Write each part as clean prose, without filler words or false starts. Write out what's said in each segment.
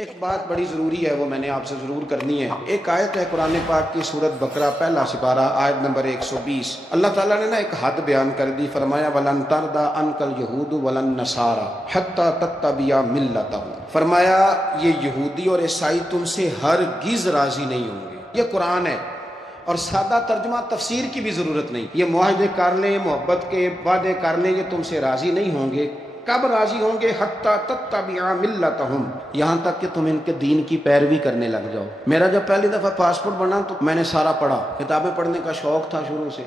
ایک بات بڑی ضروری ہے، وہ میں نے آپ سے ضرور کرنی ہے۔ ایک آیت ہے قرآن پاک کی سورۃ بقرہ پہلا سپارہ آیت نمبر 120۔ اللہ تعالیٰ نے ایک حد بیان کر دی، فرمایا وَلَن تَرْضَىٰ عَنْكَ الْيَهُودُ وَلَا النَّصَارَىٰ حَتَّىٰ تَتَّبِعَ مِلَّتَهُمْ۔ فرمایا یہ یہودی اور عیسائی تم سے ہرگز راضی نہیں ہوں گے۔ یہ قرآن ہے اور سادہ ترجمہ تفسیر کی بھی ضرورت نہیں۔ یہ معاہدے کر لیں، محبت کے وعدے کر لیں، یہ تم سے راضی نہیں ہوں گے۔ کب راضی ہوں گے؟ حتی تتبع ملتہم، یہاں تک کہ تم ان کے دین کی پیروی کرنے لگ جاؤ۔ میرا جب پہلی دفعہ پاسپورٹ بنا تو میں نے سارا پڑھا، کتابیں پڑھنے کا شوق تھا شروع سے۔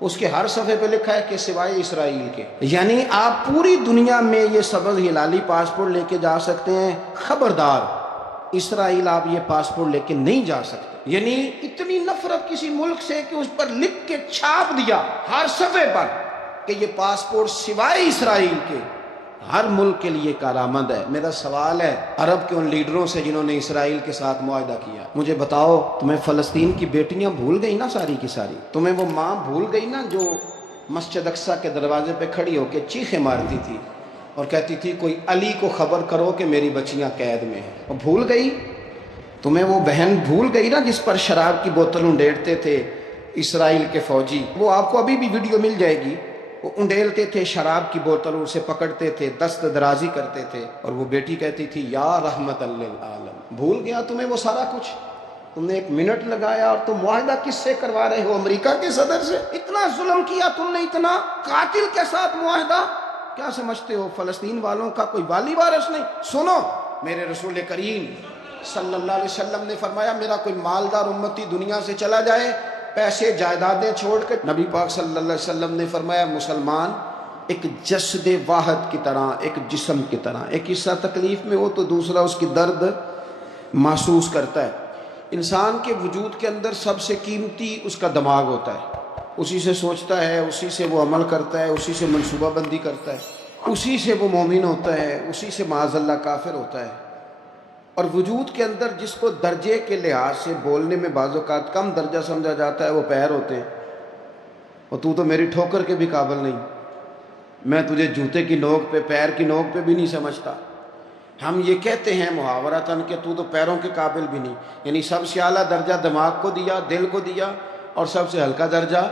اس کے ہر صفحے پہ لکھا ہے کہ سوائے اسرائیل کے، یعنی آپ پوری دنیا میں یہ سبز ہلالی پاسپورٹ لے کے جا سکتے ہیں، خبردار اسرائیل آپ یہ پاسپورٹ لے کے نہیں جا سکتے۔ یعنی اتنی نفرت کسی ملک سے کہ اس پر لکھ کے چھاپ دیا ہر صفحے پر کہ یہ پاسپورٹ سوائے اسرائیل کے ہر ملک کے لیے کارآمد ہے۔ میرا سوال ہے عرب کے ان لیڈروں سے جنہوں نے اسرائیل کے ساتھ معاہدہ کیا، مجھے بتاؤ تمہیں فلسطین کی بیٹیاں بھول گئی نا ساری کی ساری؟ تمہیں وہ ماں بھول گئی نا جو مسجد اقصیٰ کے دروازے پہ کھڑی ہو کے چیخیں مارتی تھی اور کہتی تھی کوئی علی کو خبر کرو کہ میری بچیاں قید میں ہیں؟ وہ بھول گئی؟ تمہیں وہ بہن بھول گئی نا جس پر شراب کی بوتل انڈیڑتے تھے اسرائیل کے فوجی؟ وہ آپ کو ابھی بھی ویڈیو مل جائے گی۔ وہ انڈیلتے تھے شراب کی بوتل، اسے پکڑتے تھے، دست درازی کرتے تھے، اور وہ بیٹی کہتی تھی یا رحمت للعالم۔ بھول گیا تمہیں وہ سارا کچھ؟ تم نے 1 منٹ لگایا اور تم معاہدہ کس سے کروا رہے ہو؟ امریکہ کے صدر سے؟ اتنا ظلم کیا تم نے، اتنا قاتل کے ساتھ معاہدہ؟ کیا سمجھتے ہو فلسطین والوں کا کوئی والی وارث نہیں؟ سنو، میرے رسول کریم صلی اللہ علیہ وسلم نے فرمایا میرا کوئی مالدار امتی دنیا سے چلا جائے، پیسے جائیدادیں چھوڑ کے، نبی پاک صلی اللہ علیہ وسلم نے فرمایا مسلمان ایک جسد واحد کی طرح، ایک جسم کی طرح، ایک حصہ تکلیف میں ہو تو دوسرا اس کی درد محسوس کرتا ہے۔ انسان کے وجود کے اندر سب سے قیمتی اس کا دماغ ہوتا ہے، اسی سے سوچتا ہے، اسی سے وہ عمل کرتا ہے، اسی سے منصوبہ بندی کرتا ہے، اسی سے وہ مومن ہوتا ہے، اسی سے معاذ اللہ کافر ہوتا ہے۔ اور وجود کے اندر جس کو درجے کے لحاظ سے بولنے میں بعض اوقات کم درجہ سمجھا جاتا ہے وہ پیر ہوتے ہیں۔ اور تو میری ٹھوکر کے بھی قابل نہیں، میں تجھے جوتے کی نوک پہ، پیر کی نوک پہ بھی نہیں سمجھتا۔ ہم یہ کہتے ہیں محاورتاً کہ تو پیروں کے قابل بھی نہیں، یعنی سب سے اعلیٰ درجہ دماغ کو دیا، دل کو دیا، اور سب سے ہلکا درجہ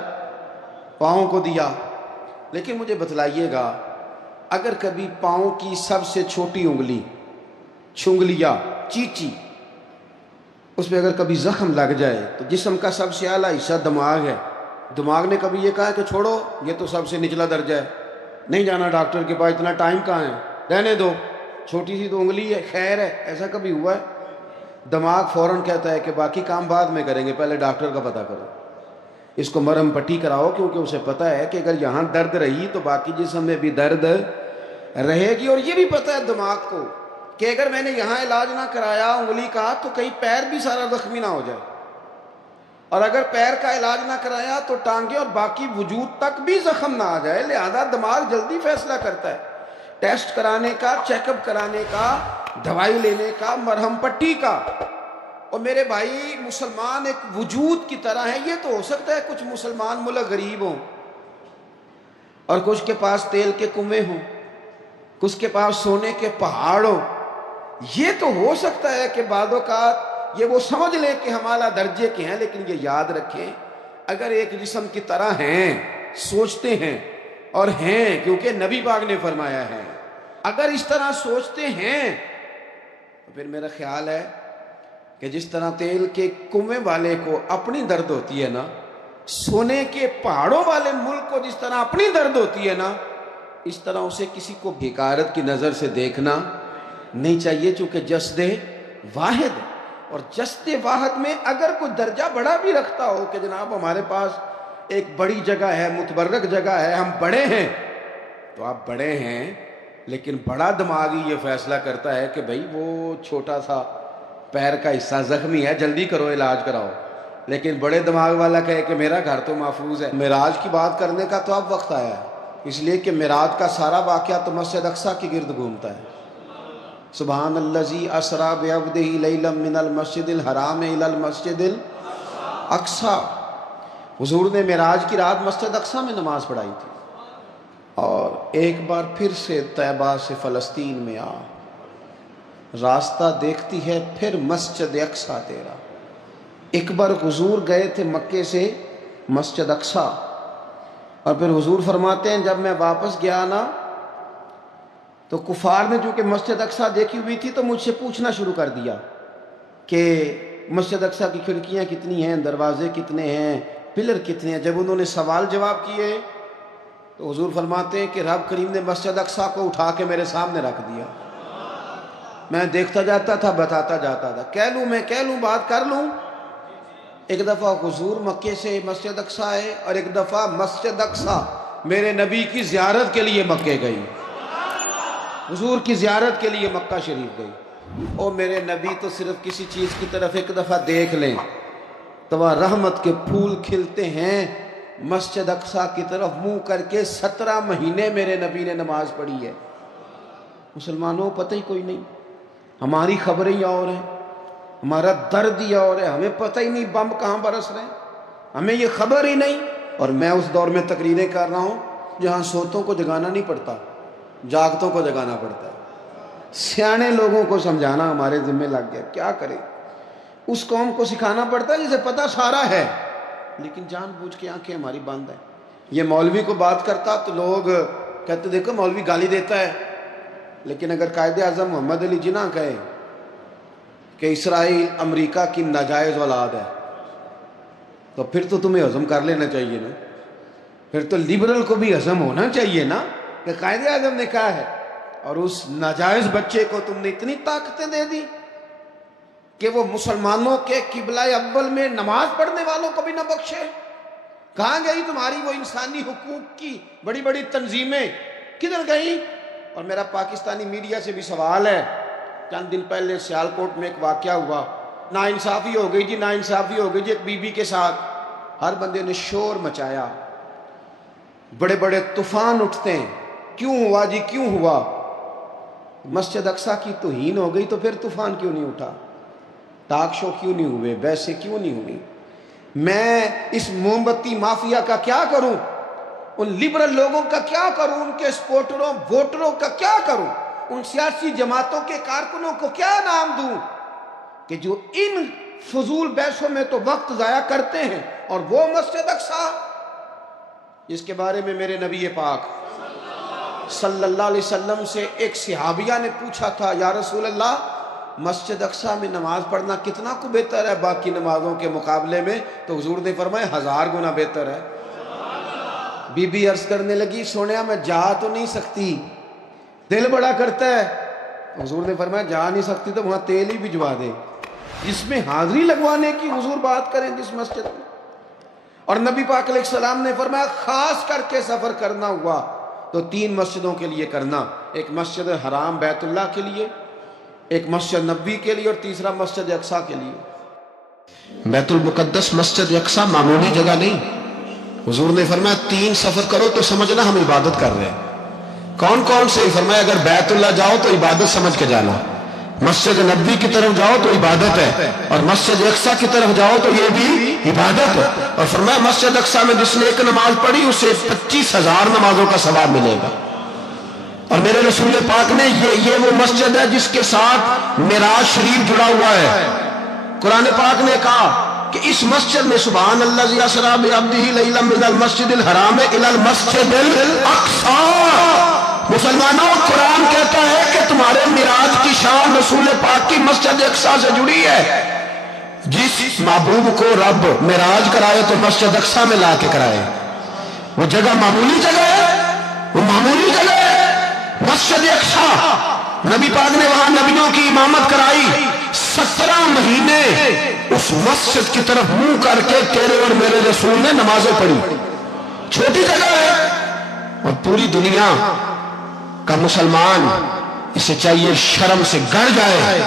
پاؤں کو دیا۔ لیکن مجھے بتلائیے گا اگر کبھی پاؤں کی سب سے چھوٹی انگلی، چھنگلیا، چیچی، اس پہ اگر کبھی زخم لگ جائے تو جسم کا سب سے اعلیٰ حصہ دماغ ہے، دماغ نے کبھی یہ کہا کہ چھوڑو یہ تو سب سے نچلا درجہ ہے، نہیں جانا ڈاکٹر کے پاس، اتنا ٹائم کہاں ہے، رہنے دو، چھوٹی سی تو انگلی ہے، خیر ہے؟ ایسا کبھی ہوا ہے؟ دماغ فوراً کہتا ہے کہ باقی کام بعد میں کریں گے، پہلے ڈاکٹر کا پتہ کرو، اس کو مرہم پٹی کراؤ، کیونکہ اسے پتہ ہے کہ اگر یہاں درد رہی تو باقی جسم میں بھی درد رہے گی۔ اور یہ بھی پتہ ہے دماغ کو کہ اگر میں نے یہاں علاج نہ کرایا انگلی کا تو کہیں پیر بھی سارا زخمی نہ ہو جائے، اور اگر پیر کا علاج نہ کرایا تو ٹانگیں اور باقی وجود تک بھی زخم نہ آ جائے۔ لہذا دماغ جلدی فیصلہ کرتا ہے، ٹیسٹ کرانے کا، چیک اپ کرانے کا، دوائی لینے کا، مرہم پٹی کا۔ اور میرے بھائی مسلمان ایک وجود کی طرح ہے۔ یہ تو ہو سکتا ہے کچھ مسلمان ملک غریب ہوں اور کچھ کے پاس تیل کے کنویں ہوں، کچھ کے پاس سونے کے پہاڑ ہوں، یہ تو ہو سکتا ہے کہ بعض اوقات یہ وہ سمجھ لیں کہ ہم اعلیٰ درجے کے ہیں، لیکن یہ یاد رکھیں اگر ایک جسم کی طرح ہیں، سوچتے ہیں اور ہیں، کیونکہ نبی پاک نے فرمایا ہے، اگر اس طرح سوچتے ہیں تو پھر میرا خیال ہے کہ جس طرح تیل کے کنویں والے کو اپنی درد ہوتی ہے نا، سونے کے پہاڑوں والے ملک کو جس طرح اپنی درد ہوتی ہے نا، اس طرح اسے کسی کو بھیکارت کی نظر سے دیکھنا نہیں چاہیے، چونکہ جسد واحد ہے۔ اور جسد واحد میں اگر کوئی درجہ بڑا بھی رکھتا ہو کہ جناب ہمارے پاس ایک بڑی جگہ ہے، متبرک جگہ ہے، ہم بڑے ہیں، تو آپ بڑے ہیں، لیکن بڑا دماغی یہ فیصلہ کرتا ہے کہ بھائی وہ چھوٹا سا پیر کا حصہ زخمی ہے، جلدی کرو، علاج کراؤ، لیکن بڑے دماغ والا کہے کہ میرا گھر تو محفوظ ہے۔ معراج کی بات کرنے کا تو اب وقت آیا ہے، اس لیے کہ معراج کا سارا واقعہ تو مسجد اقصیٰ کی گرد گھومتا ہے۔ سبحان الذی اسریٰ بعبدہ لیلا من المسجد الحرام الی المسجد الاقصیٰ۔ حضور نے معراج کی رات مسجد اقصیٰ میں نماز پڑھائی تھی، اور ایک بار پھر سے طیبہ سے فلسطین میں راستہ دیکھتی ہے پھر مسجد اقصیٰ تیرا۔ ایک بار حضور گئے تھے مکے سے مسجد اقصیٰ، اور پھر حضور فرماتے ہیں جب میں واپس گیا نا تو کفار نے چونکہ مسجد اقصیٰ دیکھی ہوئی تھی تو مجھ سے پوچھنا شروع کر دیا کہ مسجد اقصیٰ کی کھڑکیاں کتنی ہیں، دروازے کتنے ہیں، پلر کتنے ہیں۔ جب انہوں نے سوال جواب کیے تو حضور فرماتے ہیں کہ رب کریم نے مسجد اقصیٰ کو اٹھا کے میرے سامنے رکھ دیا۔ میں دیکھتا جاتا تھا، بتاتا جاتا تھا، کہہ لوں بات کر لوں۔ ایک دفعہ حضور مکے سے مسجد اقصیٰ آئے، اور ایک دفعہ مسجد اقصیٰ میرے نبی کی زیارت کے لیے مکے گئی، حضور کی زیارت کے لیے مکہ شریف گئی۔ اور میرے نبی تو صرف کسی چیز کی طرف ایک دفعہ دیکھ لیں تو وہاں رحمت کے پھول کھلتے ہیں۔ مسجد اقصیٰ کی طرف منہ کر کے 17 مہینے میرے نبی نے نماز پڑھی ہے۔ مسلمانوں پتہ ہی کوئی نہیں، ہماری خبریں ہی اور ہیں، ہمارا درد ہی اور ہے، ہمیں پتہ ہی نہیں بم کہاں برس رہے ہیں، ہمیں یہ خبر ہی نہیں۔ اور میں اس دور میں تقریریں کر رہا ہوں جہاں سوتوں کو جگانا نہیں پڑتا، جاگتوں کو جگانا پڑتا ہے۔ سیانے لوگوں کو سمجھانا ہمارے ذمہ لگ گیا، کیا کریں؟ اس قوم کو سکھانا پڑتا ہے جسے پتہ سارا ہے، لیکن جان بوجھ کے آنکھیں ہماری بند ہیں۔ یہ مولوی کو بات کرتا تو لوگ کہتے دیکھو مولوی گالی دیتا ہے، لیکن اگر قائد اعظم محمد علی جناح کہے کہ اسرائیل امریکہ کی ناجائز اولاد ہے تو پھر تو تمہیں ہضم کر لینا چاہیے نا، پھر تو لبرل کو بھی ہضم ہونا چاہیے نا کہ قائد اعظم نے کہا ہے، اور اس ناجائز بچے کو تم نے اتنی طاقتیں دے دی کہ وہ مسلمانوں کے قبلہ اول میں نماز پڑھنے والوں کو بھی نہ بخشے۔ کہاں گئی تمہاری وہ انسانی حقوق کی بڑی بڑی تنظیمیں، کدھر گئیں؟ اور میرا پاکستانی میڈیا سے بھی سوال ہے، چند دن پہلے سیالکوٹ میں ایک واقعہ ہوا، ناانصافی ہو گئی جی، ناانصافی ہو گئی جی ایک بی بی کے ساتھ۔ ہر بندے نے شور مچایا، بڑے بڑے طوفان اٹھتے ہیں، کیوں ہوا جی کیوں ہوا؟ مسجد اقصیٰ کی توہین ہو گئی تو پھر طوفان کیوں نہیں اٹھا؟ ٹاک شو کیوں نہیں ہوئے؟ بحثیں کیوں نہیں ہوئی؟ میں اس موم بتی مافیا کا کیا کروں؟ ان لبرل لوگوں کا کیا کروں؟ ان کے سپورٹروں ووٹروں کا کیا کروں؟ ان سیاسی جماعتوں کے کارکنوں کو کیا نام دوں کہ جو ان فضول بحثوں میں تو وقت ضائع کرتے ہیں، اور وہ مسجد اقصیٰ جس کے بارے میں میرے نبی پاک صلی اللہ علیہ وسلم سے ایک صحابیہ نے پوچھا تھا، یا رسول اللہ مسجد اقصیٰ میں نماز پڑھنا کتنا کو بہتر ہے باقی نمازوں کے مقابلے میں؟ تو حضور نے فرمایا 1000 گنا بہتر ہے۔ بی بی عرض کرنے لگی، سونیا میں جا تو نہیں سکتی، دل بڑا کرتا ہے۔ حضور نے فرمایا جا نہیں سکتی تو وہاں تیل ہی بھجوا دے، جس میں حاضری لگوانے کی حضور بات کریں جس مسجد میں۔ اور نبی پاک علیہ السلام نے فرمایا خاص کر کے سفر کرنا ہوا تو 3 مسجدوں کے لیے کرنا، ایک مسجد حرام بیت اللہ کے لیے، ایک مسجد نبوی کے لیے، اور تیسرا مسجد اقصیٰ کے لیے۔ بیت المقدس مسجد اقصیٰ معمولی جگہ نہیں، حضور نے فرمایا 3 سفر کرو تو سمجھنا ہم عبادت کر رہے ہیں۔ کون کون سے؟ فرمایا اگر بیت اللہ جاؤ تو عبادت سمجھ کے جانا، مسجد نبوی کی طرف جاؤ تو عبادت ہے، اور مسجد اقصیٰ کی طرف جاؤ تو یہ بھی عبادت ہے۔ اور فرمایا مسجد اقصیٰ میں جس نے ایک نماز پڑھی اسے 25,000 نمازوں کا ثواب ملے گا۔ اور میرے رسول پاک نے یہ وہ مسجد ہے جس کے ساتھ معراج شریف جڑا ہوا ہے۔ قرآن پاک نے کہا کہ اس مسجد میں سبحان اللہ اسریٰ بعبدہ لیلا من المسجد الحرام الی المسجد الاقصیٰ۔ مسلمانوں قرآن کہتا ہے کہ تمہارے معراج کی شان رسول پاک کی مسجد اقصیٰ سے جڑی ہے۔ جس محبوب کو رب معراج کرائے تو مسجد اقصیٰ میں لا کے کرائے۔ وہ جگہ معمولی جگہ ہے، وہ معمولی جگہ ہے مسجد اقصیٰ۔ نبی پاک نے وہاں نبیوں کی امامت کرائی، 17 مہینے اس مسجد کی طرف منہ کر کے تیرے اور میرے رسول نے نمازیں پڑھی۔ چھوٹی جگہ ہے، اور پوری دنیا کا مسلمان اسے چاہیے شرم سے گڑ جائے۔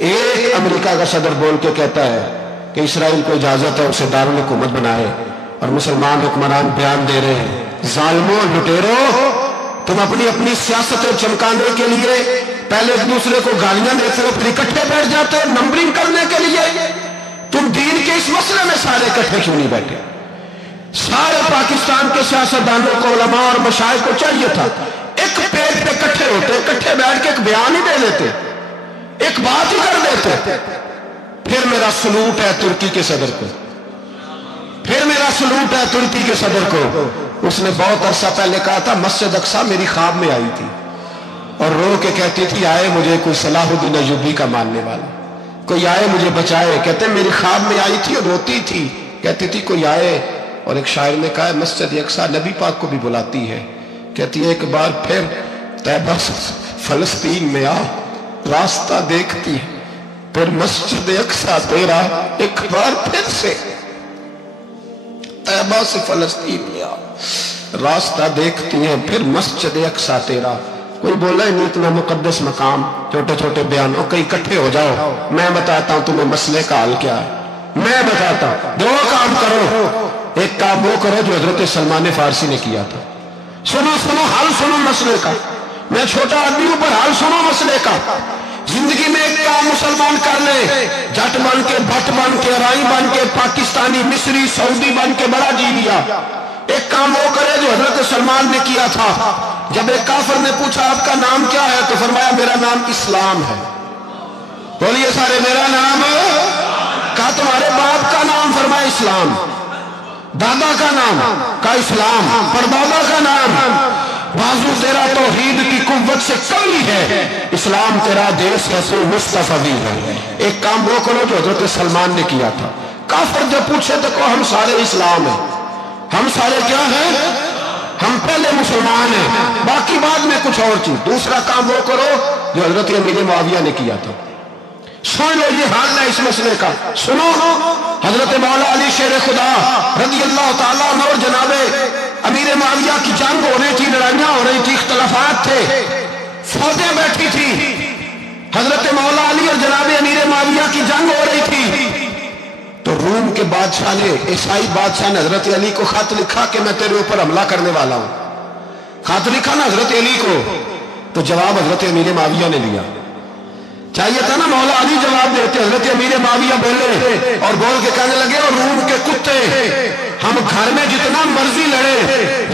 ایک امریکہ کا صدر بول کے کہتا ہے کہ اسرائیل کو اجازت ہے اسے دارالحکومت بنائے، اور مسلمان حکمران بیان دے رہے ہیں ظالموں لٹیروں، تم اپنی اپنی سیاست چمکانے کے لیے پہلے ایک دوسرے کو گالیاں دیتے ہو، پھر اکٹھے بیٹھ جاتے ہو نمبرنگ کرنے کے لیے۔ تم دین کے اس مسئلے میں سارے اکٹھے کیوں نہیں بیٹھے؟ سارے پاکستان کے سیاستدانوں کو، علماء اور مشائخ کو چاہیے تھا ایک پیج پہ اکٹھے ہوتے، اکٹھے بیٹھ کے ایک بیان ہی دے دیتے، ایک بات ہی کر دیتے. پھر میرا سلوٹ ہے ترکی کے صدر کو, پھر میرا سلوٹ ہے ترکی کے صدر کو. اس نے بہت عرصہ پہلے کہا تھا مسجد اقصی میری خواب میں آئی تھی اور رو کے کہتی تھی آئے مجھے کوئی صلاح الدین ایوبی کا ماننے والا, کوئی آئے مجھے بچائے. کہتے میری خواب میں آئی تھی اور روتی تھی, کہتی تھی کوئی آئے. اور ایک شاعر نے کہا مسجد اقصی نبی پاک کو بھی بلاتی ہے, کہتی ہے ایک بار پھر طیبہ فلسطین میں آ, راستہ دیکھتی ہے پھر مسجد اقصی تیرا, ایک بار پھر سے طیبہ سے فلسطین میں آ, راستہ دیکھتی ہیں پھر مسجد اقصی تیرا. کوئی بولا نہیں اتنا مقدس مقام, چھوٹے چھوٹے بیانوں کہیں اکٹھے ہو جاؤ, میں بتاتا ہوں تمہیں مسئلے کا حل کیا ہے. میں بتاتا ہوں, دو کام کرو. ایک کام وہ کرو جو حضرت سلمان فارسی نے کیا تھا, سنو سنو حل سنو مسئلے کا. میں چھوٹا آدمی ہوں پر حل سنو مسئلے کا. زندگی میں ایک کام مسلمان کر لے, جٹ بن کے, بھٹ بن کے, رائی بن کے, پاکستانی, مصری, سعودی بن کے بڑا جی لیا. ایک کام وہ کرے جو حضرت سلمان نے کیا تھا. جب ایک کافر نے پوچھا آپ کا نام کیا ہے تو فرمایا میرا نام اسلام ہے. بولیے سارے میرا نام. کہا تمہارے باپ کا نام, فرمایا اسلام. دادا کا نام, کا اسلام. پردادا کا نام. بازو تیرا توحید کی قوت سے کمی ہے, اسلام تیرا دیس ہے سو مصطفی ہے. ایک کام وہ کرو جو حضرت سلمان نے کیا تھا. کافر جب پوچھے تو کہو ہم سارے اسلام ہیں, ہم سارے کیا ہیں, ہم پہلے مسلمان ہیں, باقی بعد میں کچھ اور چیز. دوسرا کام وہ کرو جو حضرت امیر معاویہ نے کیا تھا. سن لو یہ حال ہے اس مسئلے کا. سنو حضرت مولا علی شیر خدا رضی اللہ تعالیٰ عنہ اور جناب امیر معاویہ کی جنگ ہو رہی تھی, لڑائیاں ہو رہی تھی, اختلافات تھے, فوجیں بیٹھی تھی. حضرت مولا علی اور جناب امیر معاویہ کی جنگ ہو رہی تھی تو روم کے بادشاہ نے, عیسائی بادشاہ نے حضرت علی کو خط لکھا کہ میں تیرے اوپر حملہ کرنے والا ہوں. خط لکھا نا حضرت علی کو, تو جواب حضرت امیر معاویہ نے لیا. چاہیے تھا نا مولا علی جواب دیتے, حضرت امیر معاویہ بولے اور بول کے کہنے لگے اور روم کے کتے, ہم گھر میں جتنا مرضی لڑے,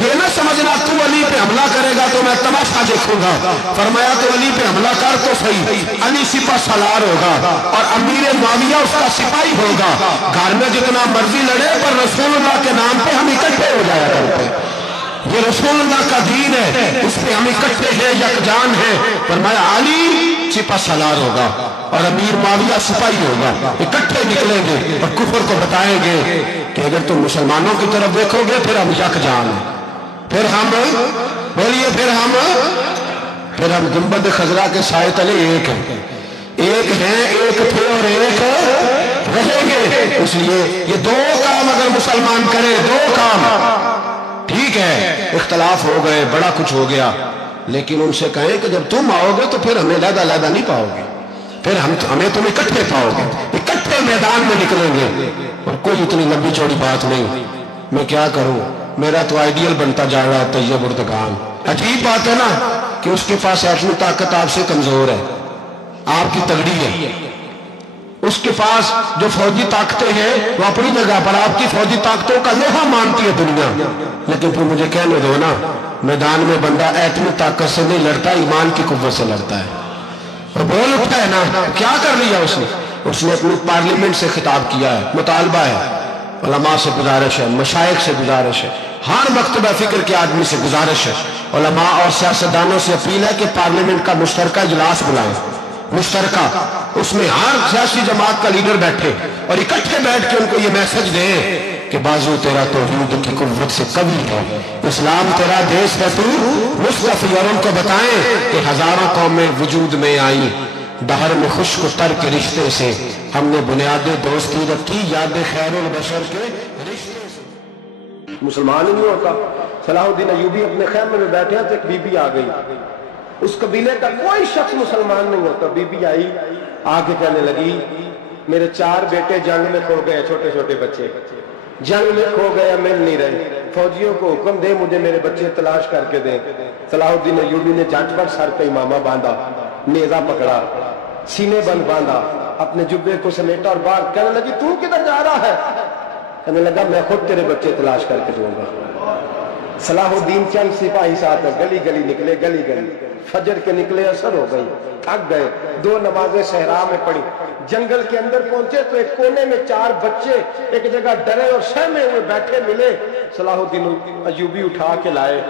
یہ نہ سمجھنا تو علی پہ حملہ کرے گا تو میں تماشا دیکھوں گا. فرمایا تو علی پہ حملہ کر تو صحیح, علی سپہ سالار ہوگا اور امیر معاویہ اس کا سپاہی ہوگا. گھر میں جتنا مرضی لڑے پر رسول اللہ کے نام پہ ہم اکٹھے ہو جایا کرتے. یہ رسول اللہ کا دین ہے, اس پہ ہم اکٹھے ہیں, یکجان ہیں. فرمایا علی سپہ سالار ہوگا اور امیر معاویہ سپاہی ہوگا, اکٹھے نکلیں گے اور کفر کو بتائیں گے کہ اگر تم مسلمانوں کی طرف دیکھو گے پھر ہم یکجان ہیں, پھر ہم بولیے پھر ہم گنبد خضرا کے سائے تلے ایک ہیں, ایک ہیں, ایک تھے اور ایک رہیں گے. اس لیے یہ دو کام اگر مسلمان کرے, دو کام, ٹھیک ہے اختلاف ہو گئے, بڑا کچھ ہو گیا, لیکن ان سے کہیں کہ جب تم آؤ گے تو پھر ہمیں علیحدہ علیحدہ نہیں پاؤ گے, پھر ہمیں تم اکٹھے پاؤ گے, اکٹھے میدان میں نکلیں گے. اور کوئی اتنی لمبی چوڑی بات نہیں, میں کیا کروں, میرا تو آئیڈیل بنتا جا رہا ہے طیب اردگان. عجیب بات ہے نا کہ اس کے پاس ایٹمی طاقت آپ سے کمزور ہے, آپ کی تگڑی ہے. اس کے پاس جو فوجی طاقتیں ہیں وہ اپنی جگہ پر, آپ کی فوجی طاقتوں کا لوہا مانتی ہے دنیا. لیکن پھر مجھے کہنے دو نا, میدان میں بندہ ایٹمی طاقت سے نہیں لڑتا, ایمان کی قوت سے لڑتا ہے. اور بول اٹھا ہے نا, کیا کر لیا اس نے اپنی پارلیمنٹ سے خطاب کیا ہے, مطالبہ ہے, علماء سے گزارش ہے, مشائخ سے گزارش ہے, ہر مکتبہ فکر کے آدمی سے گزارش ہے, علماء اور سیاستدانوں سے اپیل ہے کہ پارلیمنٹ کا مشترکہ اجلاس بلائیں, مشترکہ, اس میں ہر سیاسی جماعت کا لیڈر بیٹھے اور اکٹھے بیٹھ کے ان کو یہ میسج دیں کہ بازو تیرا توحید کی قوت سے قوی ہے, اسلام تیرا دیس ہے تو مصطفی. اور ان کو بتائیں کہ ہزاروں قومیں وجود میں آئیں, دہر میں خشک و تر کے رشتے سے ہم نے بنیاد دوستی رکھی, یاد خیر البشر کے رشتے سے. مسلمان ہی نہیں ہوتا. صلاح الدین ایوبی اپنے خیمے میں بیٹھے تو ایک بی بی آ گئی, اس قبیلے کا کوئی شخص مسلمان نہیں ہوتا. بی بی آئی, آگے کہنے لگی میرے 4 بیٹے جنگ میں کھو گئے, چھوٹے چھوٹے بچے جنگ میں کھو گئے, مل نہیں رہے, فوجیوں کو حکم دے مجھے میرے بچے تلاش کر کے دیں. صلاح الدین ایوبی نے جھٹ پر سر پہ امامہ باندھا, نیزہ پکڑا, سینے بند باندھا, اپنے جبے کو سمیٹا اور باہر. کہنے لگی تو کدھر جا رہا ہے؟ کہنے لگا میں خود تیرے بچے تلاش کر کے دوں گا. صلاح الدین چند سپاہی ساتھ گلی گلی نکلے، گلی گلی فجر کے نکلے، اثر ہو گئی، تھک گئے، 2 نمازیں صحرا میں پڑھی، جنگل کے اندر پہنچے تو ایک کونے میں 4 بچے ایک جگہ ڈرے اور سہمے ہوئے بیٹھے ملے، صلاح الدین ایوبی اٹھا کے لائے،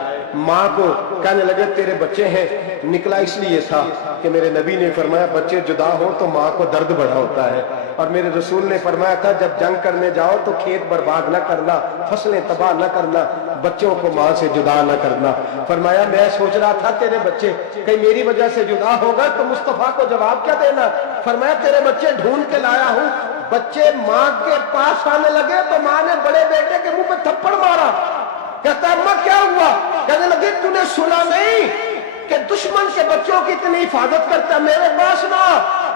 ماں کو کہنے لگے تیرے بچے ہیں، نکلا اس لیے تھا کہ میرے نبی نے فرمایا بچے جدا ہو تو ماں کو درد بڑا ہوتا ہے، اور میرے رسول نے فرمایا تھا جب جنگ کرنے جاؤ تو کھیت برباد نہ کرنا، فصلیں تباہ نہ کرنا، بچوں کو ماں سے جدا نہ کرنا۔ فرمایا میں سوچ رہا تھا تیرے بچے کہیں میری وجہ سے جدا ہوگا تو مصطفیٰ کو جواب کیا دینا؟ فرمایا تیرے بچے ڈھونڈ کے لایا ہوں۔ بچے ماں کے پاس آنے لگے تو ماں نے بڑے بیٹے کے منہ پہ تھپڑ مارا، کہتا اماں کیا ہوا؟ کہنے لگے تو نے سنا نہیں کہ دشمن کے بچوں کی اتنی حفاظت کرتا، میرے پاس نہ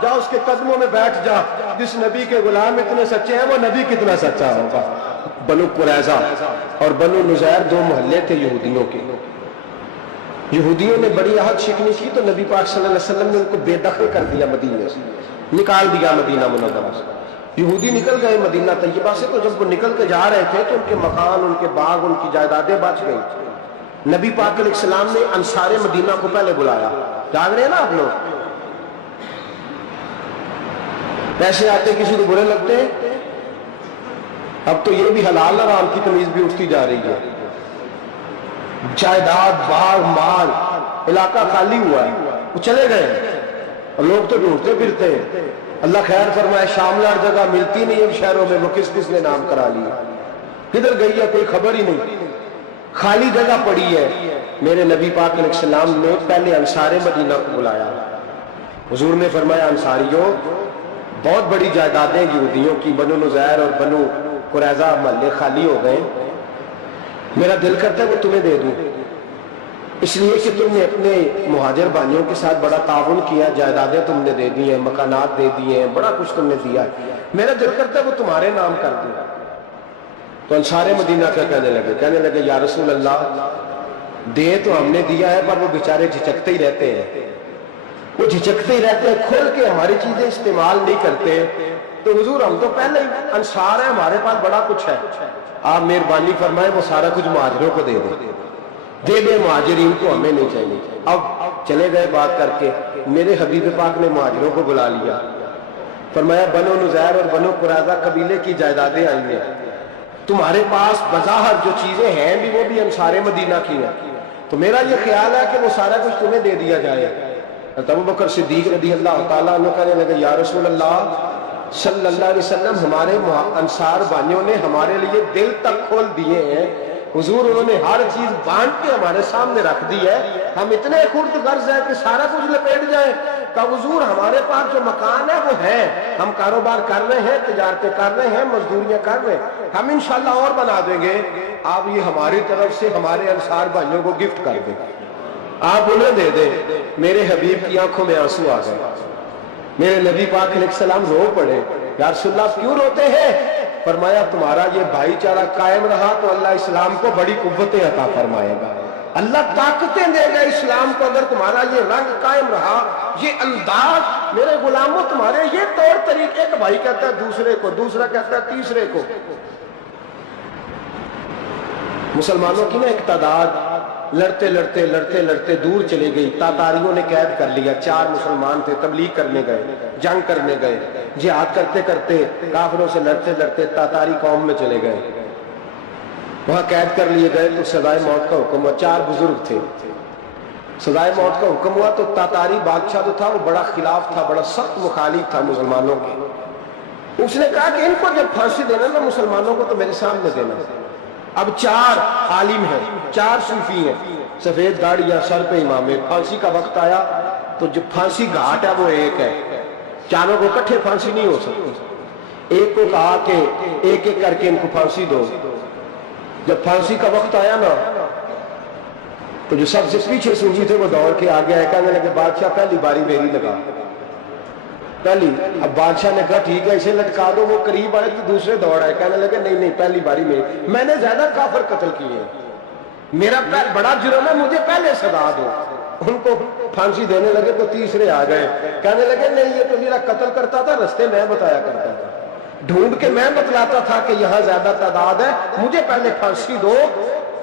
جا، اس کے قدموں میں بیٹھ جا، جس نبی کے غلام اتنے سچے ہیں وہ نبی کتنا سچا ہوگا۔ بنو قریظہ اور بنو نذیر 2 محلے تھے یہودیوں کے، یہودیوں نے بڑی عہد شکنی کی تو نبی پاک صلی اللہ علیہ وسلم نے ان کو بے دخل کر دیا، مدینے سے نکال دیا، مدینہ منورہ سے۔ یہودی نکل گئے مدینہ طیبہ سے، تو جب وہ نکل کے جا رہے تھے تو ان کے مکان، ان کے باغ، ان کی جائیدادیں بچ گئی۔ نبی پاک علیہ السلام نے انصار مدینہ کو پہلے بلایا، جاگ رہے ہیں نا آپ لوگ، پیسے آتے کسی کو برے لگتے ہیں، اب تو یہ بھی حلال حرام کی تمیز بھی اٹھتی جا رہی ہے، جائیداد، باغ، مال، علاقہ خالی ہوا ہے، وہ چلے گئے اور لوگ تو ڈھونڈتے پھرتے ہیں۔ اللہ خیر فرمائے، شاملہ جگہ ملتی نہیں ان شہروں میں، وہ کس کس نے نام کرا لیا، کدھر گئی ہے کوئی خبر ہی نہیں، خالی جگہ پڑی ہے۔ میرے نبی پاک علیہ السلام نے پہلے انصار مدینہ کو بلایا، حضور نے فرمایا انصاریوں بہت بڑی جائیدادیں یہودیوں کی، بنو نذیر اور بنو قریظہ محلے خالی ہو گئے، میرا دل کرتا ہے وہ تمہیں دے دوں، اس لیے کہ تم نے اپنے مہاجر بھائیوں کے ساتھ بڑا تعاون کیا، جائیدادیں تم نے دے دی ہیں، مکانات دے دیے ہیں، بڑا کچھ تم نے دیا ہے، میرا دل کرتا ہے وہ تمہارے نام کر دوں۔ تو انصار مدینہ کیا کہنے لگے یا رسول اللہ دے تو ہم نے دیا ہے پر وہ بیچارے جھجکتے ہی رہتے ہیں، وہ جھجکتے ہی رہتے ہیں، کھول کے ہماری چیزیں استعمال نہیں کرتے، تو حضور ہم تو پہلے ہی انصار ہیں، ہمارے پاس بڑا کچھ ہے، آپ مہربانی فرمائیں وہ سارا کچھ مہاجروں کو دے دے مہاجرین کو، ہمیں نہیں چاہیے۔ اب چلے گئے بات کر کے، میرے حبیب پاک نے مہاجروں کو بلا لیا، فرمایا بنو نذیر اور بنو قریظہ قبیلے کی جائیدادیں آئی ہیں، تمہارے پاس بظاہر جو چیزیں ہیں بھی وہ بھی انصار مدینہ کی ہیں، تو میرا یہ خیال ہے کہ وہ سارا کچھ تمہیں دے دیا جائے۔ ابو بکر صدیق رضی اللہ تعالیٰ عنہ کہنے لگے یا رسول اللہ صلی اللہ علیہ وسلم ہمارے انصار بھائیوں نے ہمارے لیے دل تک کھول دیے ہیں، حضور انہوں نے ہر چیز بانٹ کے ہمارے سامنے رکھ دی ہے، ہم اتنے خرد غرض ہیں کہ سارا کچھ لپیٹ جائیں۔ کہ حضور ہمارے پاس جو مکان ہے وہ ہے، ہم کاروبار کر رہے ہیں، تجارتیں کر رہے ہیں، مزدوریاں کر رہے ہیں، ہم انشاءاللہ اور بنا دیں گے، آپ یہ ہماری طرف سے ہمارے انصار بھائیوں کو گفٹ کر دیں، آپ انہیں دے دیں۔ میرے حبیب کی آنکھوں میں آنسو آ گئے، میرے نبی پاک علیہ السلام رو پڑے، یا رسول اللہ کیوں روتے ہیں؟ فرمایا تمہارا یہ بھائی چارہ قائم رہا تو اللہ اسلام کو بڑی قوتیں عطا فرمائے گا، اللہ طاقتیں دے گا اسلام کو، اگر تمہارا یہ رنگ قائم رہا، یہ انداز، میرے غلاموں تمہارے یہ طور طریقے، ایک بھائی کہتا ہے دوسرے کو، دوسرا کہتا ہے تیسرے کو۔ مسلمانوں کی نا ایک تعداد لڑتے لڑتے لڑتے لڑتے دور چلے گئی، تاتاریوں نے قید کر لیا، 4 مسلمان تھے، تبلیغ کرنے گئے، جنگ کرنے گئے، جہاد کرتے کرتے کافروں سے لڑتے لڑتے تاتاری قوم میں چلے گئے، وہاں قید کر لیے گئے تو سزائے موت کا حکم ہوا، 4 بزرگ تھے، سزائے موت کا حکم ہوا تو تاتاری بادشاہ جو تھا وہ بڑا خلاف تھا، بڑا سخت مخالف تھا مسلمانوں کے، اس نے کہا کہ ان کو جب پھانسی دینا نا مسلمانوں کو تو میرے سامنے دینا۔ اب 4 عالم ہیں، 4 صوفی ہیں، سفید داڑیاں، سر پہ امامے، پھانسی کا وقت آیا تو جو پھانسی گھاٹ ہے وہ ایک ہے، چاروں کو اکٹھے پھانسی نہیں ہو سکتی، ایک کو کہا کہ ایک ایک کر کے ان کو پھانسی دو۔ جب پھانسی کا وقت آیا نا تو جو سب سے پیچھے صوفی تھے وہ دوڑ کے آگے آئے، کہنے لگے بادشاہ پہلی باری میری لگا، پہلی۔ اب بادشاہ نے کہا ٹھیک ہے اسے لٹکا دو، وہ قریب آئے تو دوسرے دوڑ آئے، کہنے لگے نہیں نہیں پہلی باری میری، میں نے زیادہ کافر قتل کیے، میرا بڑا جرم ہے، مجھے پہلے سزا دو۔ ان کو پھانسی دینے لگے تو تیسرے آ گئے، کہنے لگے نہیں یہ تو میرا قتل کرتا تھا، رستے میں بتایا کرتا تھا، ڈھونڈ کے میں بتلاتا تھا کہ یہاں زیادہ تعداد ہے، مجھے پہلے پھانسی دو۔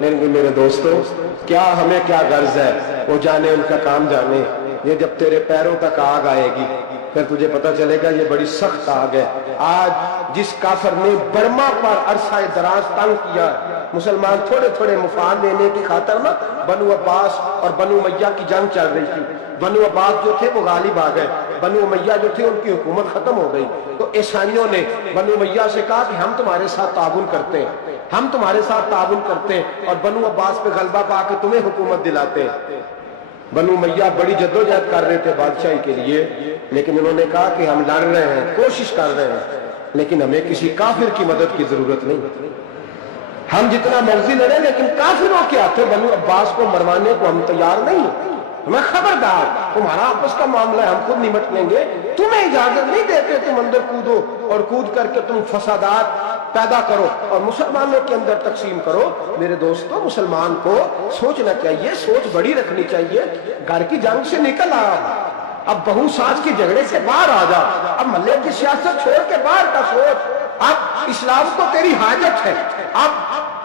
لیکن میرے دوستوں کیا ہمیں کیا غرض ہے، وہ جانے ان کا کام جانے. یہ جب تیرے پیروں تک آگ آئے گی پھر تجھے پتہ چلے گا یہ بڑی سخت آگ ہے. آج جس کافر نے برما پر عرصہ دراز تنگ کیا، مسلمان تھوڑے تھوڑے مفاد لینے کی خاطر نا بنو عباس اور بنو امیہ کی جنگ چل رہی تھی. بنو عباس جو تھے وہ غالب آ گئے، بنو امیہ جو تھے ان کی حکومت ختم ہو گئی. تو عیسائیوں نے بنو امیہ سے کہا کہ ہم تمہارے ساتھ تعاون کرتے ہیں، ہم تمہارے ساتھ تعاون کرتے ہیں اور بنو عباس پہ غلبہ پا کے تمہیں حکومت دلاتے ہیں. بنو امیہ بڑی جدوجہد کر رہے تھے بادشاہی کے لیے، لیکن انہوں نے کہا کہ ہم لڑ رہے ہیں، کوشش کر رہے ہیں، لیکن ہمیں کسی کافر کی مدد کی ضرورت نہیں. ہم جتنا مرضی لڑیں لیکن کافروں کے ہاتھوں بنو عباس کو مروانے کو ہم تیار نہیں ہیں. میں خبردار، تمہارا آپس کا معاملہ ہے، ہم خود نمٹ لیں گے، تمہیں اجازت نہیں دیتے تم اندر کودو اور کود کر کے تم فسادات پیدا کرو اور مسلمانوں کے اندر تقسیم کرو. میرے دوستو مسلمان کو سوچنا چاہیے، سوچ بڑی رکھنی چاہیے. گھر کی جنگ سے نکل آ، اب بہو ساس کے جھگڑے سے باہر آ جا، اب محلے کی سیاست چھوڑ کے باہر کا سوچ. اب اسلام کو تیری حاجت ہے. اب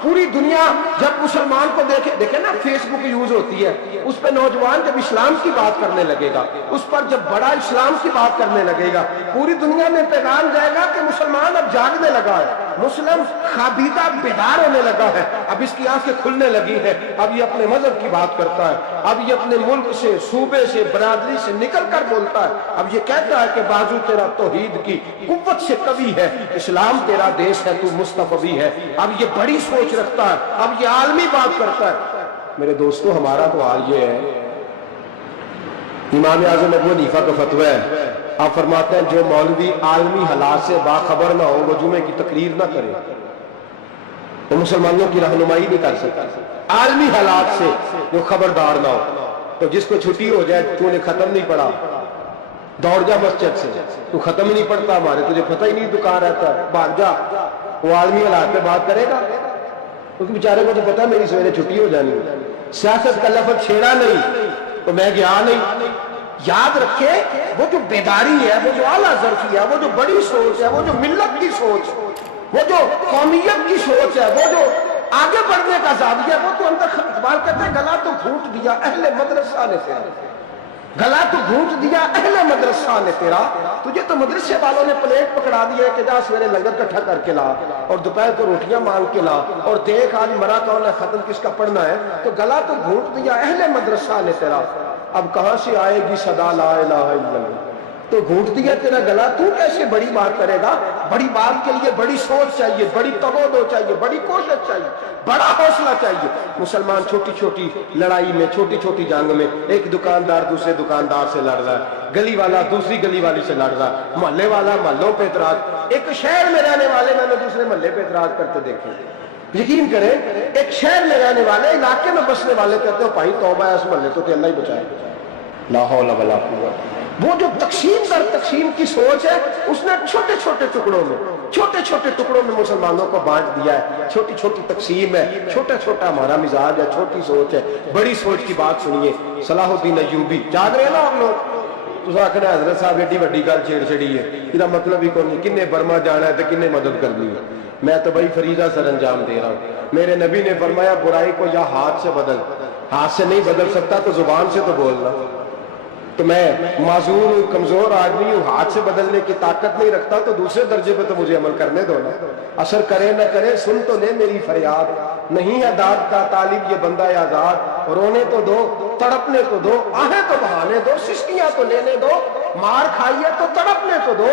پوری دنیا جب مسلمان کو دیکھے نا، فیس بک یوز ہوتی ہے، اس پہ نوجوان جب اسلام کی بات کرنے لگے گا، اس پر جب بڑا اسلام کی بات کرنے لگے گا، پوری دنیا میں پیغام جائے گا کہ مسلمان اب جاگنے لگا ہے، مسلم خابیدہ بیدار ہونے لگا ہے، اب اس کی آنکھیں کھلنے لگی ہیں، اب یہ اپنے مذہب کی بات کرتا ہے، اب یہ اپنے ملک سے، صوبے سے، برادری سے نکل کر بولتا ہے. اب یہ کہتا ہے کہ بازو تیرا توحید کی قوت سے قوی ہے، اسلام تیرا دیش ہے، تو مصطفی ہے. اب یہ بڑی سوچ رکھتا ہے، اب یہ عالمی بات کرتا ہے. میرے دوستو ہمارا تو حال یہ ہے، امام اعظم ابو حنیفہ کا فتویٰ ہے، آپ فرماتے ہیں جو مولوی عالمی حالات سے باخبر نہ ہو وہ جمعے کی تقریر نہ کرے، وہ مسلمانوں کی رہنمائی نہیں کر سکتا. عالمی حالات سے جو خبردار نہ ہو، تو جس کو چھٹی ہو جائے تو نے ختم نہیں پڑھا، دوڑ جا مسجد سے، تو ختم ہی نہیں پڑھتا، ہمارے تجھے پتہ ہی نہیں تو کہاں رہتا ہے، بھاگ جا. وہ عالمی حالات پہ بات کرے گا کیونکہ بیچارے کو تو پتا میری سویرے چھٹی ہو جانی ہے. سیاست کا لفظ چھیڑا نہیں تو میں گیا نہیں. یاد رکھے وہ جو بیداری ہے، وہ جو اعلیٰ ظرفی ہے، وہ جو بڑی سوچ ہے، وہ جو ملت کی سوچ، وہ جو قومیت کی سوچ ہے، وہ جو آگے بڑھنے کا زاویہ ہے، وہ تو اندر اقبال کہتے ہیں گلا تو گھونٹ دیا اہل مدرسہ نے تیرا، گلا تو گھونٹ دیا اہل مدرسہ نے تیرا. تجھے تو مدرسے والوں نے پلیٹ پکڑا دی ہے کہ جا سویرے لنگر کٹھا کر کے لا اور دوپہر کو روٹیاں مانگ کے لا اور دیکھ آج مرا کون ہے، ختم کس کا پڑھنا ہے. تو گلا تو گھونٹ دیا اہل مدرسہ نے تیرا، اب کہاں سے آئے گی صدا لا الہ الا اللہ. تو گھونٹ دیا تیرا گلا، تو کیسے بڑی بات کرے گا؟ بڑی بات کے لیے بڑی سوچ چاہیے، بڑی تگودو چاہیے، بڑی کوشش چاہیے، بڑا حوصلہ چاہیے. مسلمان چھوٹی چھوٹی لڑائی میں، چھوٹی چھوٹی جنگ میں، ایک دکاندار دوسرے دکاندار سے لڑ رہا ہے، گلی والا دوسری گلی والی سے لڑ رہا ہے، محلے والا محلوں پہ اعتراض. ایک شہر میں رہنے والے میں نے دوسرے محلے پہ اعتراض کرتے دیکھے. یقین کریں ایک شہر میں رہنے والے، علاقے میں بسنے والے کہتے ہو بھائی توبہ ہے اس محلے تو کہ اللہ ہی بچائے. لا حول ولا قوت. وہ جو تقسیم در تقسیم کی سوچ ہے، اس نے چھوٹے چھوٹے ٹکڑوں میں مسلمانوں کو بانٹ دیا ہے. چھوٹی چھوٹی تقسیم ہے، چھوٹا چھوٹا ہمارا مزاج ہے، چھوٹی سوچ ہے. بڑی سوچ کی بات سنیے. صلاح الدین ایوبی جاگ رہے نا آپ لوگ، تو آخر حضرت صاحب ایڈی وڈی گل چھیڑ چھڑی ہے، یہ مطلب ہی کوئی نہیں، کنے برما جانا ہے تو کنے مدد کرنی ہے. میں تو بھائی فریضہ سر انجام دے رہا ہوں. میرے نبی نے فرمایا برائی کو یا ہاتھ سے بدل، ہاتھ سے نہیں بدل سکتا تو زبان سے تو بولنا. تو میں معذور ہوں، کمزور آدمی ہوں، ہاتھ سے بدلنے کی طاقت نہیں رکھتا، تو دوسرے درجے پہ تو مجھے عمل کرنے دو نا. اثر کرے نہ کرے سن تو لے میری فریاد، نہیں ہے داد کا طالب یہ بندہ آزاد. رونے تو دو، تڑپنے تو دو، آہیں تو بہانے دو، سسکیاں تو لینے دو، مار کھائیے تو تڑپنے تو دو.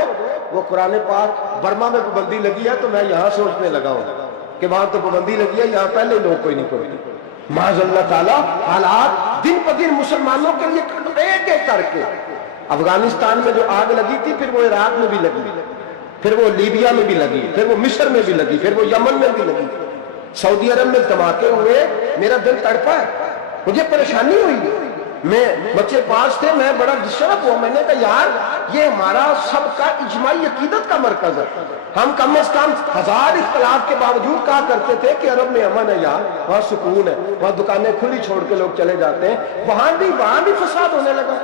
وہ قرآن پاک برما میں پابندی لگی ہے تو میں یہاں سوچنے لگا ہوں کہ وہاں تو پابندی لگی ہے، یہاں پہلے لوگ کوئی نہیں پڑھتے. معاذ اللہ تعالیٰ حالات دن پہ دن مسلمانوں کے لیے ایک ایک کر کے. افغانستان میں جو آگ لگی تھی پھر وہ عراق میں بھی لگی، پھر وہ لیبیا میں بھی لگی، پھر وہ مصر میں بھی لگی، پھر وہ یمن میں بھی لگی، سعودی عرب میں دھماکے ہوئے. میرا دل تڑپا ہے، مجھے پریشانی ہوئی. میں بچے پاس تھے، میں بڑا ڈسٹرب ہوا. میں نے کہا یار یہ ہمارا سب کا اجماعی عقیدت کا مرکز ہے. ہم کم از کم 1000 اختلاف کے باوجود کہا کرتے تھے کہ عرب میں امن ہے یار، وہاں سکون ہے، وہاں دکانیں کھلی چھوڑ کے لوگ چلے جاتے ہیں. وہاں بھی فساد ہونے لگا،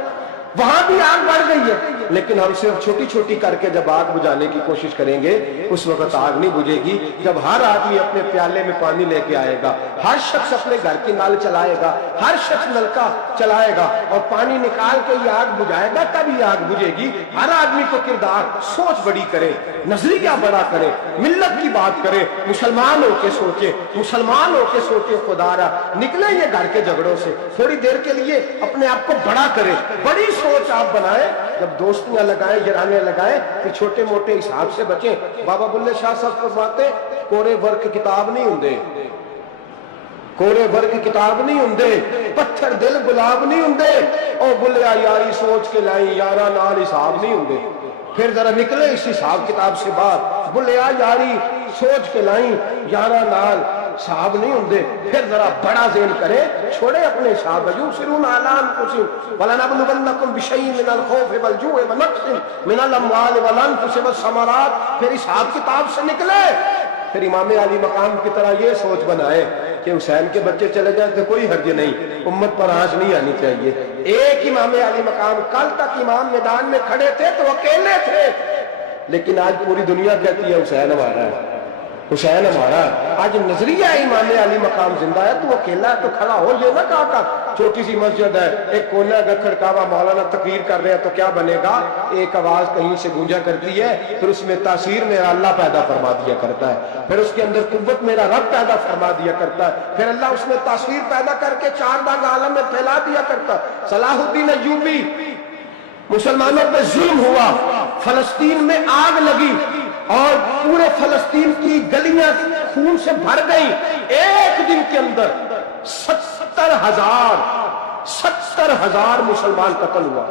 وہاں بھی آگ بڑھ گئی ہے. لیکن ہم صرف چھوٹی چھوٹی کر کے جب آگ بجھانے کی کوشش کریں گے اس وقت آگ نہیں بجھے گی. جب ہر آدمی اپنے پیالے میں پانی لے کے آئے گا, ہر شخص اپنے گھر کی نل چلائے گا, ہر شخص نلکا چلائے گا اور پانی نکال کے یہ آگ بجھائے گا, تب یہ آگ بجھے گی. ہر آدمی کو کردار, سوچ بڑی کرے, نظریہ بڑا کرے, ملت کی بات کرے, مسلمان ہو کے سوچے, مسلمان ہو کے سوچے خدا را نکلے یہ گھر کے جھگڑوں سے, تھوڑی دیر کے لیے اپنے آپ کو بڑا کرے, بڑی سوچ آپ بنائیں. جب دوستیاں لگائیں, یارانے لگائیں, کہ چھوٹے موٹے حساب سے بچیں. بابا بلے شاہ صاحب فرماتے کوڑے ورک کتاب نہیں ہوندے, کوڑے ورک کتاب نہیں ہوندے, پتھر دل گلاب نہیں ہوندے. او بلیا یاری سوچ کے لائیں, یارا نال حساب نہیں ہوندے. پھر ذرا نکلے اس حساب کتاب سے باہر, بلیا یاری سوچ کے لائیں, یارا نال صاحب نہیں ہوندے. پھر ذرا بڑا ذہن کرے, چھوڑے اپنے صاحب. یوسرون اعلان کچھ ولنبلونکم بشیء من الخوف والجوع ونقص من الاموال والانفس والثمرات. پھر اس حساب کتاب سے نکلے. پھر امام علی مقام کی طرح یہ سوچ بنائے کہ حسین کے بچے چلے جائیں تو کوئی حرج نہیں, امت پر آنچ نہیں آنی چاہیے. ایک امام علی مقام, کل تک امام میدان میں کھڑے تھے تو اکیلے تھے, لیکن آج پوری دنیا کہتی ہے حسین ہمارا ہے, حسین ہمارا. آج نظریہ امام علی مقام زندہ ہے, تو اکیلا ہے تو کھڑا ہو. یہ نہ کہا تھا چھوٹی سی مسجد ہے, ایک کونے اگر کھڑکاوا مولانا تقریر کر رہے ہیں تو کیا بنے گا, ایک آواز کہیں سے گونجا کرتی ہے, پھر اس میں تاثیر میرا اللہ پیدا فرما دیا کرتا ہے, پھر اس کے اندر قوت میرا رب پیدا فرما دیا کرتا ہے, پھر اللہ اس میں تاثیر پیدا کر کے چار دانگ عالم میں پھیلا دیا کرتا ہے. صلاح الدین ایوبی, مسلمانوں پہ ظلم ہوا, فلسطین میں آگ لگی اور پورے فلسطین کی گلیاں خون سے بھر گئی. ایک دن کے اندر 70,000 مسلمان قتل ہوا.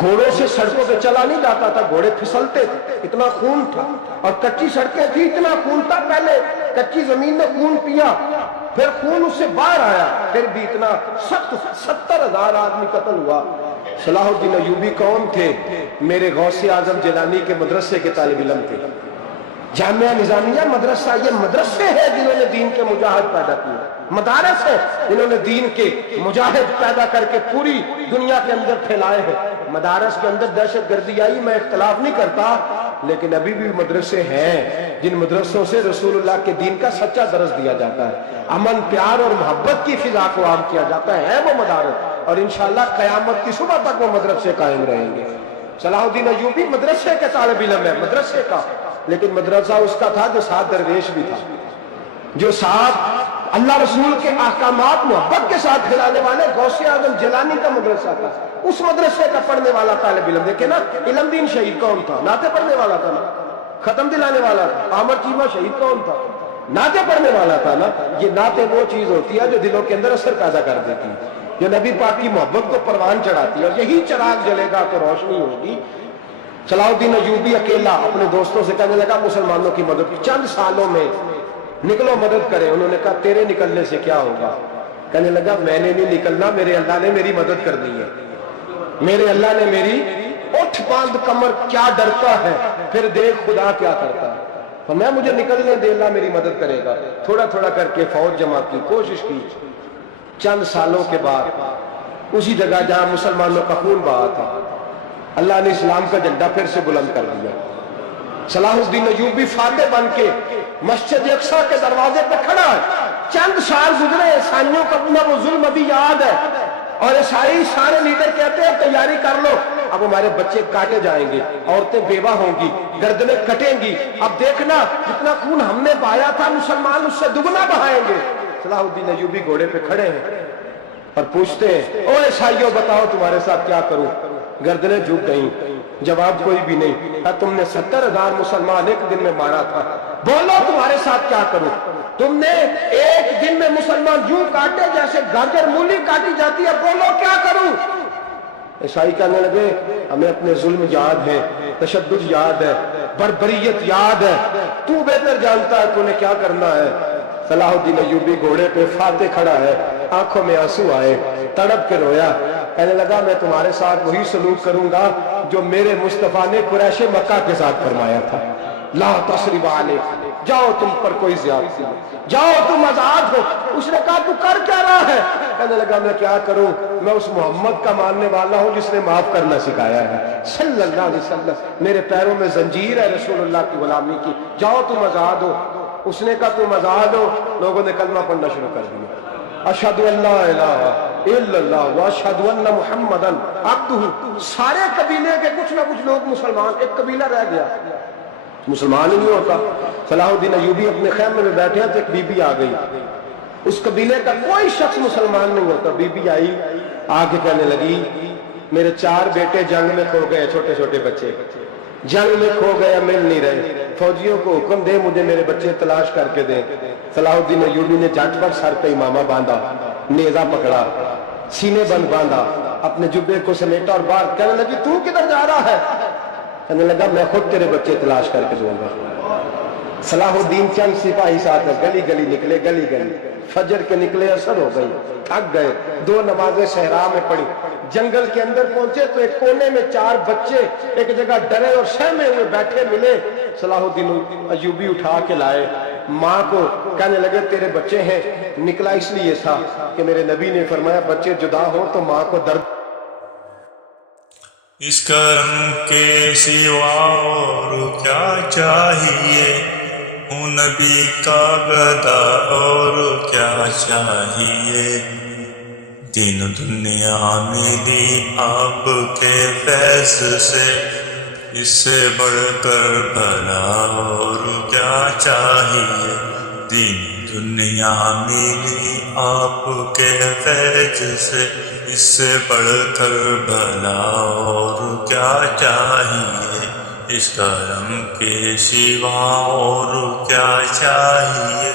گھوڑوں سے سڑکوں پہ چلا نہیں جاتا تھا, گھوڑے پھسلتے تھے, اتنا خون تھا. اور کچی سڑکیں تھی, اتنا خون تھا. پہلے کچی زمین نے خون پیا, پھر خون اس سے باہر آیا, پھر بھی اتنا 70,000 آدمی قتل ہوا. صلاح الدین ایوبی کون تھے؟ میرے غوث اعظم جیلانی کے مدرسے کے طالب علم تھے. جامعہ نظامیہ مدرسہ, یہ مدرسے ہیں جنہوں نے دین کے مجاہد پیدا کیے, مدارس ہیں جنہوں نے دین کے مجاہد پیدا کر کے پوری دنیا کے اندر پھیلائے ہیں. مدارس کے اندر دہشت گردی آئی, میں اختلاف نہیں کرتا, لیکن ابھی بھی مدرسے ہیں جن مدرسوں سے رسول اللہ کے دین کا سچا درس دیا جاتا ہے, امن پیار اور محبت کی فضا کو عام کیا جاتا ہے وہ مدارس. اور انشاءاللہ قیامت کی صبح تک وہ مدرسے قائم رہیں گے. صلاح الدین ایوبی مدرسے کے طالب علم ہے, مدرسے کا, لیکن مدرسہ اس کا تھا جو ساتھ درویش بھی تھا, جو ساتھ اللہ رسول کے احکامات محبت کے ساتھ کھلانے والے. غوث اعظم جیلانی کا مدرسہ تھا, اس مدرسے کا پڑھنے والا طالب علم. دیکھیں نا, علم دین شہید کون تھا؟ نعتیں پڑھنے والا تھا نا, ختم دلانے والا تھا. احمد چیمہ شہید کون تھا؟ نعتیں پڑھنے والا تھا نا. یہ نعتیں وہ چیز ہوتی ہے جو دلوں کے اندر اثر پیدا کر دیتی ہے, جو نبی پاک کی محبت کو پروان چڑھاتی ہے, اور یہی چراغ جلے گا تو روشنی ہوگی. صلاح الدین ایوبی اکیلا اپنے دوستوں سے کہنے لگا مسلمانوں کی مدد, چند سالوں میں نکلو مدد کریں. انہوں نے کہا تیرے نکلنے سے کیا ہوگا؟ کہنے لگا میں نے نہیں نکلنا, میرے اللہ نے میری مدد کرنی ہے, میرے اللہ نے میری. اٹھ باندھ کمر, کیا ڈرتا ہے, پھر دیکھ خدا کیا کرتا ہے. تو میں مجھے نکلنے دے, اللہ میری مدد کرے گا. تھوڑا تھوڑا کر کے فوج جمع کی, کوشش کی. چند سالوں کے بعد اسی جگہ جہاں مسلمانوں کا خون بہا تھا, اللہ نے اسلام کا جھنڈا پھر سے بلند کر دیا. صلاح الدین ایوبی فاتح بن کے مسجد اقصیٰ کے دروازے پہ کھڑا ہے. چند سال گزرے, عیسائیوں کا اپنا وہ ظلم ابھی یاد ہے, اور عیسائی سارے لیڈر کہتے ہیں تیاری کر لو, اب ہمارے بچے کاٹے جائیں گے, عورتیں بیوہ ہوں گی, گردنیں کٹیں گی. اب دیکھنا جتنا خون ہم نے بہایا تھا مسلمان اس سے دگنا بہائیں گے. صلاح الدین ایوبی گھوڑے پہ کھڑے ہیں اور پوچھتے ہیں او عیسائیوں بتاؤ تمہارے ساتھ کیا کروں؟ گردنیں جھک گئیں, جواب کوئی بھی نہیں. تم نے 70,000 مسلمان ایک دن میں مارا تھا, بولو تمہارے ساتھ کیا کروں؟ تم نے ایک دن میں مسلمان یوں کاٹے جیسے گاجر مولی کاٹی جاتی ہے, بولو کیا کروں؟ عیسائی کہنے لگے ہمیں اپنے ظلم یاد ہے, تشدد یاد ہے, بربریت یاد ہے, تو بہتر جانتا ہے تو نے کیا کرنا ہے. صلاح الدین ایوبی گھوڑے پہ فاتح کھڑا ہے, آنکھوں میں آنسو آئے, تڑپ کے رویا. کہنے لگا میں تمہارے ساتھ وہی سلوک کروں گا جو میرے مصطفیٰ نے قریش مکہ کے ساتھ فرمایا تھا. لا تسرب علیکم، جاؤ تم پر کوئی زیادتی نہیں، جاؤ تم آزاد ہو۔ اس نے کہا تو کر کیا رہا ہے؟ کہنے لگا میں کیا کروں، میں اس محمد کا ماننے والا ہوں جس نے معاف کرنا سکھایا ہے صلی اللہ علیہ وسلم، میرے پیروں میں زنجیر ہے رسول اللہ کی غلامی کی، جاؤ تم آزاد ہو۔ اس نے کہا تم آزاد ہو، لوگوں نے کلمہ پڑھنا شروع کر دیا، اشہد ان لا الہ الا اللہ واشہد ان محمدً عبدہ۔ سارے قبیلے کے کچھ نہ کچھ لوگ مسلمان، ایک قبیلہ رہ گیا مسلمان ہی نہیں ہوتا۔ صلاح الدین ایوبی اپنے خیمے میں بیٹھے ہیں تو ایک بی بی آ گئی، اس قبیلے کا کوئی شخص مسلمان نہیں ہوتا۔ بی بی آئی، آ کے کہنے لگی میرے 4 بیٹے جنگ میں کھو گئے، چھوٹے چھوٹے بچے جنگ میں کھو گئے، مل نہیں رہے، فوجیوں کو حکم دے مجھے میرے بچے تلاش کر کے دیں۔ صلاح الدین ایوبی نے جھٹ پر سر پہ امامہ باندھا، نیزہ پکڑا، سینے بند باندھا، اپنے جبے کو سمیٹا اور باہر کہنے لگی تو کدھر جا رہا ہے؟ کہنے لگا میں خود تیرے بچے تلاش کر کے دوں گا۔ صلاح الدین چند سپاہی ساتھ گلی گلی نکلے، گلی گلی فجر کے نکلے، اثر ہو گئی، تھک گئے، 2 نمازیں صحرا میں پڑھی، جنگل کے اندر پہنچے تو ایک کونے میں 4 بچے ایک جگہ ڈرے اور سہمے ہوئے بیٹھے ملے۔ صلاح الدین ایوبی اٹھا کے لائے، ماں کو کہنے لگے تیرے بچے ہیں، نکلا اس لیے تھا کہ میرے نبی نے فرمایا بچے جدا ہو تو ماں کو درد۔ اس کرم کے سوا اور کیا چاہیے، ہوں نبی کا گدا اور کیا چاہیے، دین دنیا ملی آپ کے فیض سے، اس سے بڑھ کر بھلا اور کیا چاہیے، دین دنیا ملی آپ کے فیض سے، اس سے بڑھ کر بھلا اور کیا چاہیے، اس کرم کے سوا اور کیا چاہیے،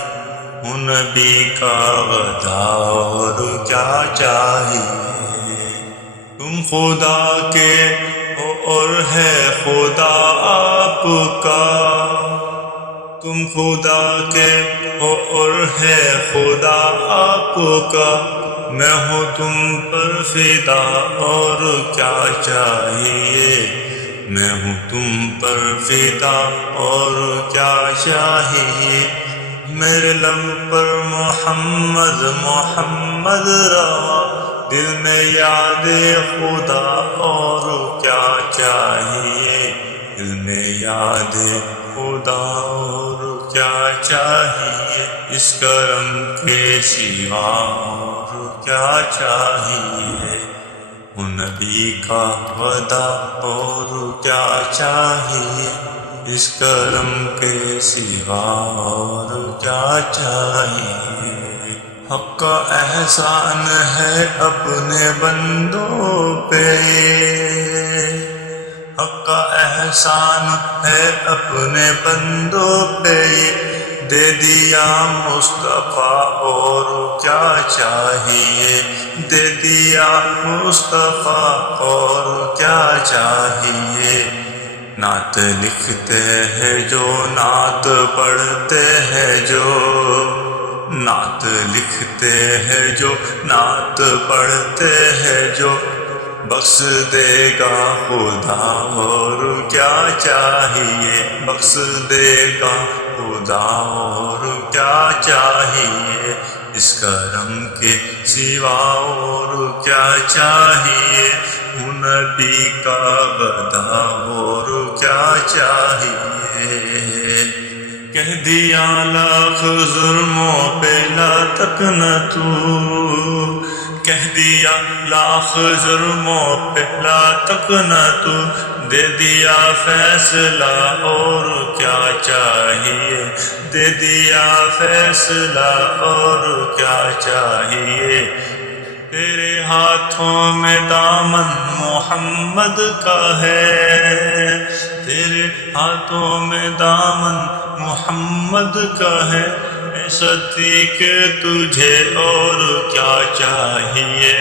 ہوں نبی کا وعدہ اور کیا چاہیے، تم خدا کے ہو اور ہے خدا آپ کا، تم خدا کے ہو اور ہے خدا آپ کا، میں ہوں تم پر فدا اور کیا چاہیے، میں ہوں تم پر فدا اور کیا چاہیے، میرے لب پر محمد محمد رہا، دل میں یاد خدا اور کیا چاہیے، دل میں یاد خدا اور کیا چاہیے، اس کرم کے سوا اور کیا چاہیے، ہوں نبی کا وعدہ اور کیا چاہیے، اس کرم کے سوا اور کیا چاہیے، حق کا احسان ہے اپنے بندوں پہ، حق کا احسان ہے اپنے بندوں پہ، دے دیا مصطفیٰ اور کیا چاہیے، دے دیا مصطفیٰ اور کیا چاہیے، نعت لکھتے ہیں جو نعت پڑھتے ہیں جو، نعت لکھتے ہیں جو نعت پڑھتے ہیں جو، بخش دے گا خدا اور کیا چاہیے، بخش دے گا خدا اور کیا چاہیے، اس کرم کے سوا اور کیا چاہیے، ہوں نبی کا وعدہ اور کیا چاہیے، کہہ دیا لاکھ ظلموں پہ لا تک نہ تو، کہہ دیا لاکھ ظلموں پہ لا تک نہ تو، دے دیا فیصلہ اور کیا چاہیے، دے دیا فیصلہ اور کیا چاہیے، تیرے ہاتھوں میں دامن محمد کا ہے، تیرے ہاتھوں میں دامن محمد کا ہے، اے صدیق تجھے اور کیا چاہیے،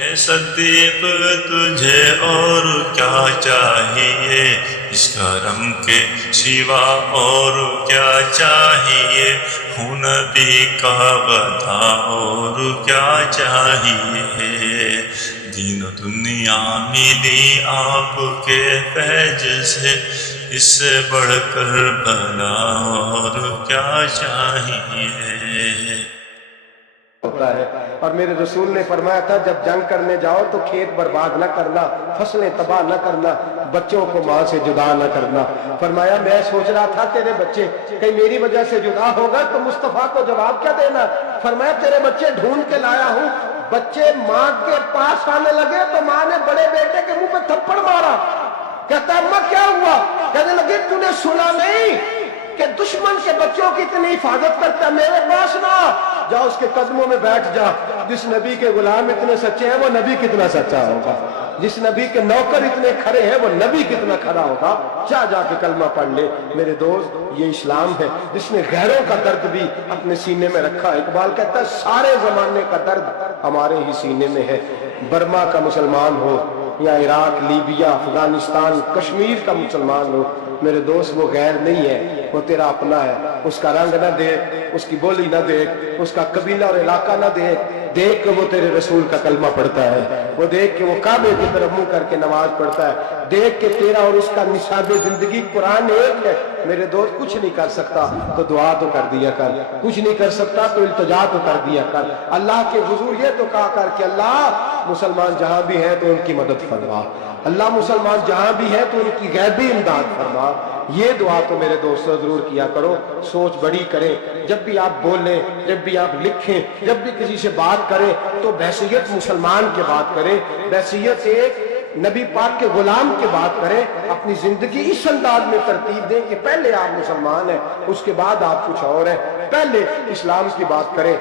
اے صدیق تجھے اور کیا چاہیے، اس کرم کے سوا اور کیا چاہیے، ہوں نبی کا وعدہ اور کیا چاہیے، دین و دنیا ملی آپ کے فیض سے، اس سے بڑھ کر بنا اور کیا چاہیے ہوتا ہے۔ اور میرے رسول نے فرمایا تھا جب جنگ کرنے جاؤ تو کھیت برباد نہ کرنا، فصلیں تباہ نہ کرنا، بچوں کو ماں سے جدا نہ کرنا۔ فرمایا میں سوچ رہا تھا تیرے بچے کہیں میری وجہ سے جدا ہوگا تو مصطفیٰ کو جواب کیا دینا؟ فرمایا تیرے بچے ڈھونڈ کے لایا ہوں۔ بچے ماں کے پاس آنے لگے تو ماں نے بڑے بیٹے کے منہ پہ تھپڑ مارا۔ کہتا اماں کیا ہوا؟ کہنے لگے تو نے سنا نہیں کہ دشمن کے بچوں کی اتنی حفاظت کرتا ہے، میرے پاس نہ جا، اس کے قدموں میں بیٹھ جا۔ جس نبی کے غلام اتنے سچے ہیں وہ نبی کتنا سچا ہوگا، جس نبی کے نوکر اتنے کھڑے ہیں وہ نبی کتنا کھڑا ہوگا۔ جا کے کلمہ پڑھ لے میرے دوست، یہ اسلام ہے جس نے غیروں کا درد بھی اپنے سینے میں رکھا۔ اقبال کہتا ہے سارے زمانے کا درد ہمارے ہی سینے میں ہے۔ برما کا مسلمان ہو یا عراق، لیبیا، افغانستان، کشمیر کا مسلمان ہو، میرے دوست وہ غیر نہیں ہے، وہ تیرا اپنا ہے۔ اس کا رنگ نہ دیکھ، اس کی بولی نہ دیکھ، اس کا قبیلہ اور علاقہ نہ دیکھ کہ وہ تیرے رسول کا کلمہ پڑھتا ہے، وہ دیکھ کہ وہ کعبے کی طرف منہ کر کے نماز پڑھتا ہے، دیکھ کہ تیرا اور اس کا نصاب زندگی قرآن ایک ہے۔ میرے دوست کچھ نہیں کر سکتا تو دعا تو کر دیا کر، کچھ نہیں کر سکتا تو التجا تو کر دیا کر۔ اللہ کے حضور یہ تو کہا کر کہ اللہ مسلمان جہاں بھی ہیں تو ان کی مدد فرما، اللہ مسلمان جہاں بھی ہے تو ان کی غیبی امداد فرما۔ یہ دعا تو میرے دوستوں ضرور کیا کرو، سوچ بڑی کریں۔ جب بھی آپ بولیں، جب بھی آپ لکھیں، جب بھی کسی سے بات کریں تو بحیثیت مسلمان کے بات کریں، بحیثیت ایک نبی پاک کے غلام کے بات کریں۔ اپنی زندگی اس انداز میں ترتیب دیں کہ پہلے آپ مسلمان ہیں، اس کے بعد آپ کچھ اور ہیں، پہلے اسلام کی بات کریں۔